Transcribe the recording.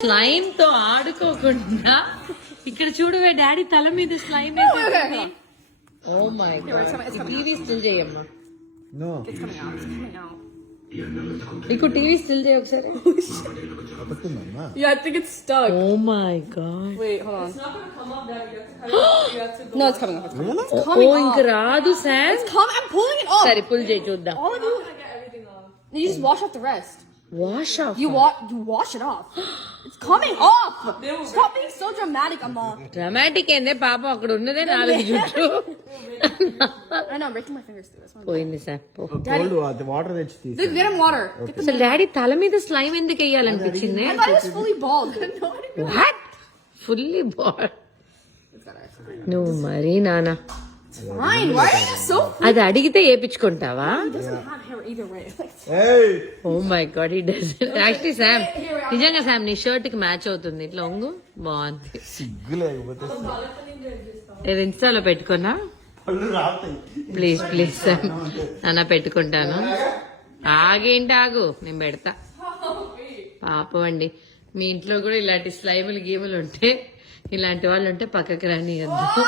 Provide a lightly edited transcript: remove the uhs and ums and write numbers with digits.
Slime తో ఆడుకోకుండా ఇక్కడ చూడవే డాడీ తల మీద slime oh my God TV still చేయమ్మా నీకు టీవీ స్టిల్ చేయ ఒకసారి Yeah, I think it's stuck. Oh my god Wait, hold on. It's not gonna come up, Daddy. You have to kind of... No, it's coming up. It's coming up. It's oh coming ఇంక up. రాదు sir I'm pulling it off. సరే pull చేయి చూద్దాం All of you... You just wash off the rest. Wash of You wash it off. It's coming off. Stop being so dramatic, Amma. Dramatic ఏందే పాప అక్కడ ఉన్నదే 4 జుట్టు I know, I'm breaking my fingers through this one. పోయింది sir water తెచ్చి తీసి Dude, get him water. Get the... అసలు daddy తల మీద స్లైమ్ ఎందుకు వేయాలనిపించింది I thought it was fully bald. What fully ball It's gotta... నువ్వు మరీ నానా Fine, why are you so... అది అడిగితే వేపించుకుంటావా He doesn't have hair either way. ఏయ్ ఓ మై గాడ్ ఈ డజన్ యాక్చువల్లీ శామ్ నిజంగా శామ్ నీ షర్ట్ కి మ్యాచ్ అవుతుంది ఇట్లా ఒంగు బాగుంది సిగ్గు లేకపోతే నేను ఇన్స్టాలో పెట్టుకున్నా పళ్ళు రావుతాయి ప్లీజ్ ప్లీజ్ శామ్ నాన్న పెట్టుకుంటాను ఆగేంటి ఆగు నేను పెడతా పాపం అండి మీ ఇంట్లో కూడా ఇలాంటి స్లైములు గీములు ఉంటే ఇలాంటి వాళ్ళు ఉంటే పక్కకి రానియద్దు